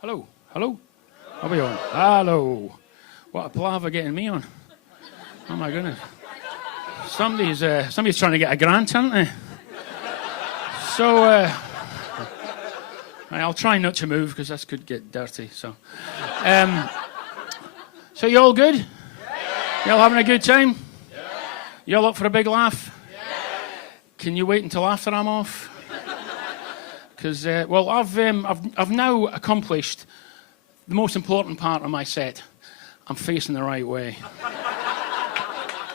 Hello? Hello? Are we on? Hello. What a palaver getting me on. Oh my goodness. Somebody's trying to get a grant, aren't they? So, I'll try not to move because this could get dirty. So you all good? You all having a good time? You all up for a big laugh? Can you wait until after I'm off? Because, I've now accomplished the most important part of my set. I'm facing the right way.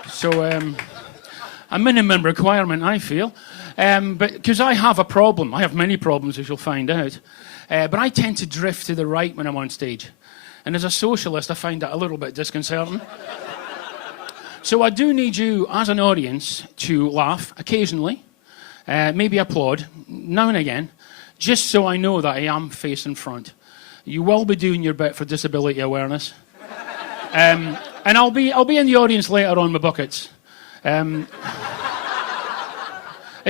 So, a minimum requirement, I feel. But because I have a problem. I have many problems, as you'll find out. But I tend to drift to the right when I'm on stage. And as a socialist, I find that a little bit disconcerting. So I do need you, as an audience, to laugh occasionally, maybe applaud, now and again, just so I know that I am facing front. You will be doing your bit for disability awareness. And I'll be in the audience later on with buckets. It's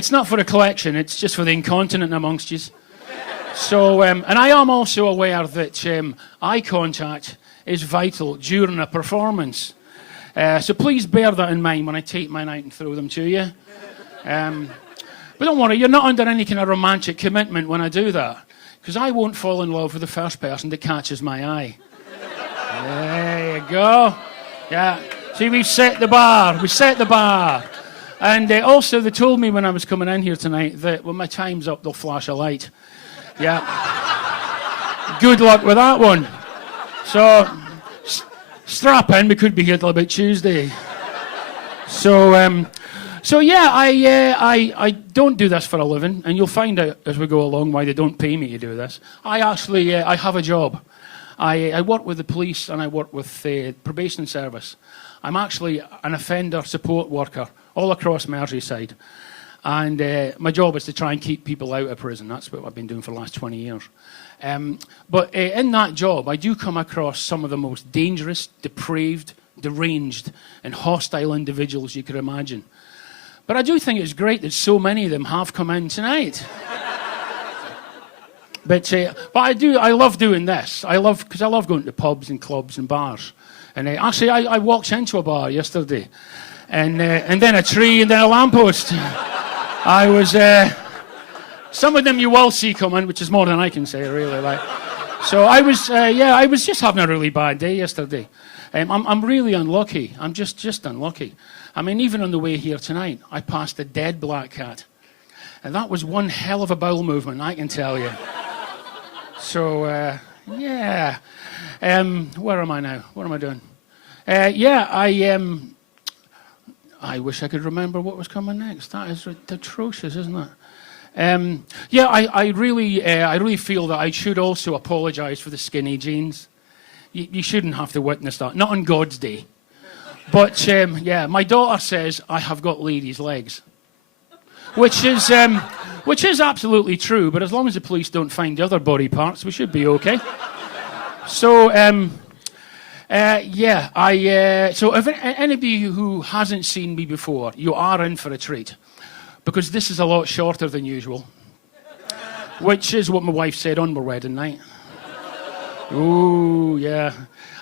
not for a collection, it's just for the incontinent amongst you. So, and I am also aware that eye contact is vital during a performance. So please bear that in mind when I take mine out and throw them to you. But don't worry, you're not under any kind of romantic commitment when I do that, because I won't fall in love with the first person that catches my eye. There you go. Yeah. See, we've set the bar. We set the bar. And also, they told me when I was coming in here tonight that when my time's up, they'll flash a light. Yeah. Good luck with that one. So, strap in. We could be here till about Tuesday. So yeah, I don't do this for a living, and you'll find out as we go along why they don't pay me to do this. I actually I have a job. I work with the police and I work with the probation service. I'm actually an offender support worker all across Merseyside. And my job is to try and keep people out of prison. That's what I've been doing for the last 20 years. But in that job, I do come across some of the most dangerous, depraved, deranged, and hostile individuals you could imagine. But I do think it's great that so many of them have come in tonight. But I love doing this. Because I love going to pubs and clubs and bars. And actually, I walked into a bar yesterday, and then a tree, and then a lamppost. I was, some of them you will see coming, which is more than I can say, really. So I was just having a really bad day yesterday. I'm really unlucky. I'm just unlucky. I mean, even on the way here tonight, I passed a dead black cat. And that was one hell of a bowel movement, I can tell you. So, yeah. Where am I now? What am I doing? I wish I could remember what was coming next. That is atrocious, isn't it? I really feel that I should also apologise for the skinny jeans. You shouldn't have to witness that. Not on God's day. But, my daughter says I have got ladies' legs. Which is absolutely true, but as long as the police don't find the other body parts, we should be okay. So, so if anybody who hasn't seen me before, you are in for a treat. Because this is a lot shorter than usual. Which is what my wife said on my wedding night. Ooh, yeah.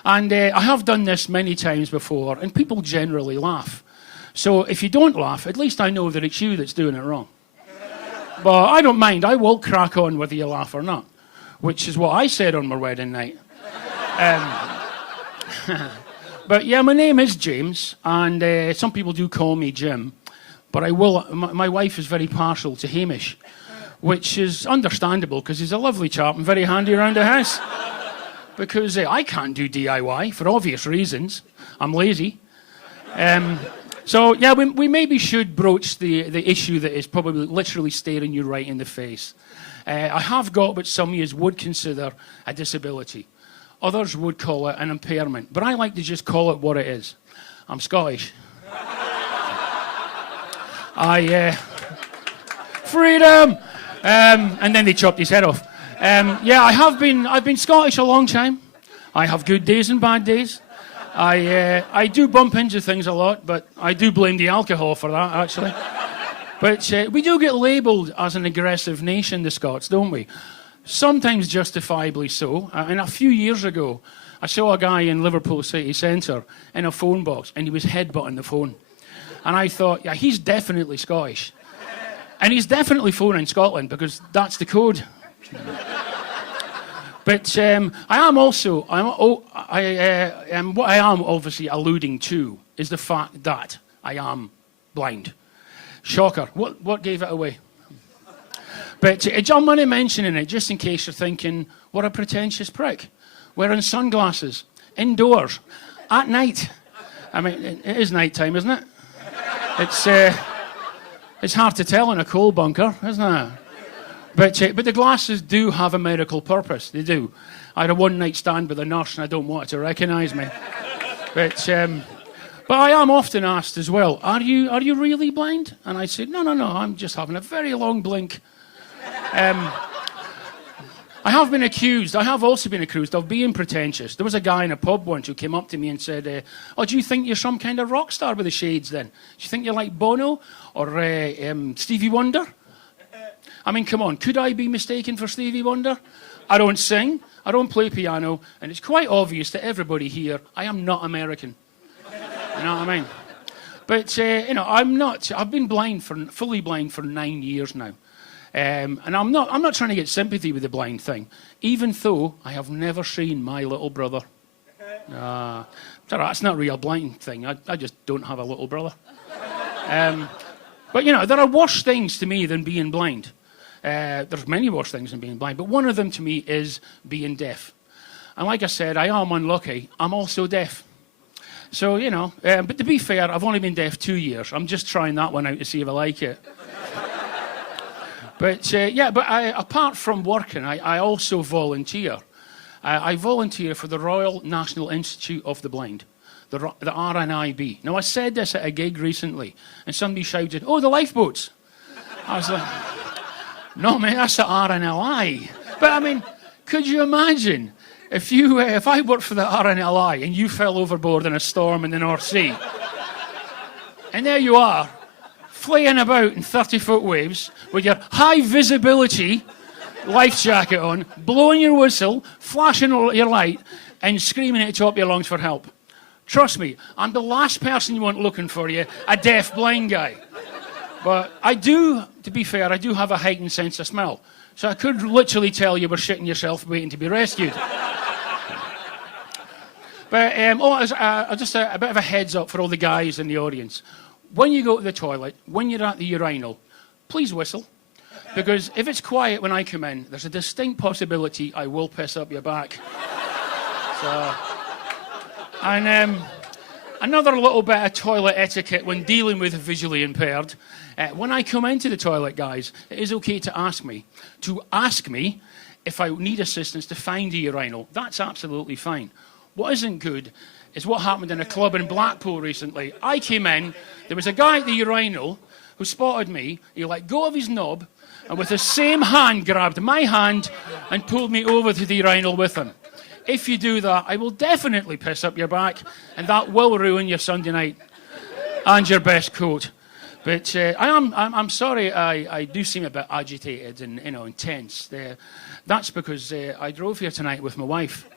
And I have done this many times before, and people generally laugh. So if you don't laugh, at least I know that it's you that's doing it wrong. But I don't mind. I will crack on whether you laugh or not, which is what I said on my wedding night. But yeah, my name is James, and some people do call me Jim. But my wife is very partial to Hamish, which is understandable because he's a lovely chap and very handy around the house. Because I can't do DIY for obvious reasons. I'm lazy. So, yeah, we maybe should broach the issue that is probably literally staring you right in the face. I have got what some of you would consider a disability. Others would call it an impairment. But I like to just call it what it is. I'm Scottish. Freedom! And then they chopped his head off. I've been Scottish a long time. I have good days and bad days. I do bump into things a lot, but I do blame the alcohol for that, actually. But we do get labelled as an aggressive nation, the Scots, don't we? Sometimes justifiably so. And a few years ago, I saw a guy in Liverpool city centre in a phone box, and he was headbutting the phone. And I thought, yeah, he's definitely Scottish. And he's definitely phoning Scotland, because that's the code. But I am also, what I am obviously alluding to is the fact that I am blind. Shocker. What gave it away? But I'm only mentioning it just in case you're thinking, what a pretentious prick. Wearing sunglasses, indoors, at night. I mean, it is night time, isn't it? It's hard to tell in a coal bunker, isn't it? But the glasses do have a medical purpose. They do. I had a one-night stand with a nurse, and I don't want her to recognise me. But I am often asked as well, are you really blind? And I say, no, I'm just having a very long blink. I have also been accused of being pretentious. There was a guy in a pub once who came up to me and said, oh, do you think you're some kind of rock star with the shades then? Do you think you're like Bono or Stevie Wonder? I mean, come on, could I be mistaken for Stevie Wonder? I don't sing, I don't play piano, and it's quite obvious to everybody here, I am not American. You know what I mean? But, I've been fully blind for 9 years now. And I'm not trying to get sympathy with the blind thing, even though I have never seen my little brother. It's not a real blind thing. I just don't have a little brother. But, there are worse things to me than being blind. There's many worse things than being blind, but one of them to me is being deaf. And like I said, I am unlucky. I'm also deaf. So, but to be fair, I've only been deaf 2 years. I'm just trying that one out to see if I like it. But apart from working, I also volunteer. I volunteer for the Royal National Institute of the Blind, the RNIB. Now, I said this at a gig recently, and somebody shouted, oh, the lifeboats. I was like, no, mate, that's the RNLI. But, I mean, could you imagine if I worked for the RNLI and you fell overboard in a storm in the North Sea, and there you are, flaying about in 30-foot waves with your high-visibility life jacket on, blowing your whistle, flashing your light, and screaming at the top of your lungs for help. Trust me, I'm the last person you want looking for you, a deaf, blind guy. But to be fair, I do have a heightened sense of smell. So I could literally tell you were shitting yourself waiting to be rescued. But just a bit of a heads up for all the guys in the audience. When you go to the toilet, when you're at the urinal, please whistle. Because if it's quiet when I come in, there's a distinct possibility I will piss up your back. And another little bit of toilet etiquette when dealing with the visually impaired. When I come into the toilet, guys, it is okay to ask me if I need assistance to find a urinal. That's absolutely fine. What isn't good is what happened in a club in Blackpool recently. I came in, there was a guy at the urinal who spotted me. He let go of his knob and with the same hand grabbed my hand and pulled me over to the urinal with him. If you do that, I will definitely piss up your back, and that will ruin your Sunday night and your best coat. But I'm sorry, I do seem a bit agitated and intense. That's because I drove here tonight with my wife.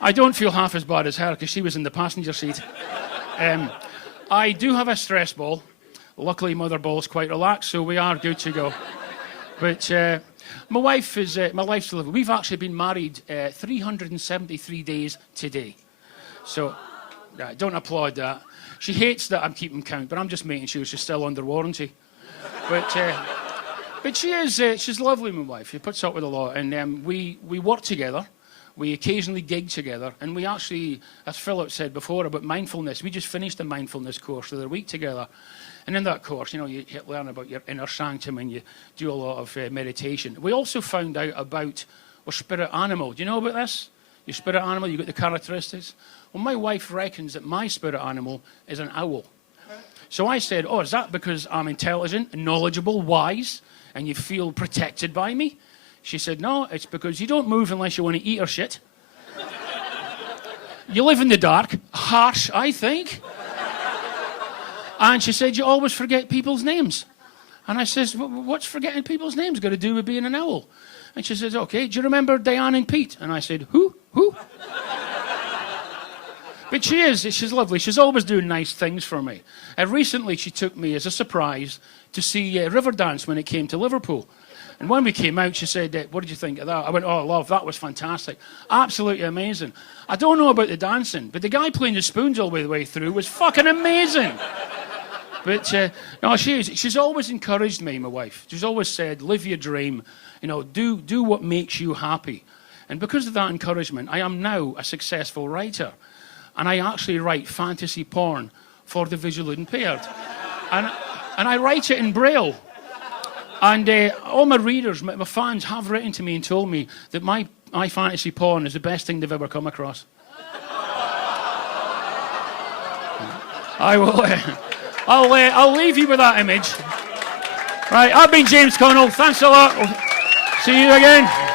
I don't feel half as bad as her because she was in the passenger seat. I do have a stress ball. Luckily, Mother Ball's quite relaxed, so we are good to go. But my life's living. We've actually been married 373 days today. So don't applaud that. She hates that I'm keeping count, but I'm just making sure she's still under warranty. But she's lovely, my wife. She puts up with a lot, and we work together. We occasionally gig together, and we actually, as Philip said before about mindfulness, we just finished a mindfulness course the other week together. And in that course, you learn about your inner sanctum and you do a lot of meditation. We also found out about our spirit animal. Do you know about this? Your spirit animal, you've got the characteristics. Well, my wife reckons that my spirit animal is an owl. So I said, oh, is that because I'm intelligent, knowledgeable, wise, and you feel protected by me? She said, no, it's because you don't move unless you want to eat or shit. You live in the dark. Harsh, I think. And she said, you always forget people's names. And I says, what's forgetting people's names got to do with being an owl? And she says, okay, do you remember Diane and Pete? And I said, who? But she's lovely. She's always doing nice things for me. Recently, she took me as a surprise to see Riverdance when it came to Liverpool. And when we came out, she said, what did you think of that? I went, oh, love, that was fantastic. Absolutely amazing. I don't know about the dancing, but the guy playing the spoons all the way through was fucking amazing. But, no, she's always encouraged me, my wife. She's always said, live your dream. You know, do what makes you happy. And because of that encouragement, I am now a successful writer. And I actually write fantasy porn for the visually impaired. And I write it in Braille. And all my readers, my fans have written to me and told me that my fantasy porn is the best thing they've ever come across. I will... I'll leave you with that image. Right, I've been James Connell. Thanks a lot. See you again.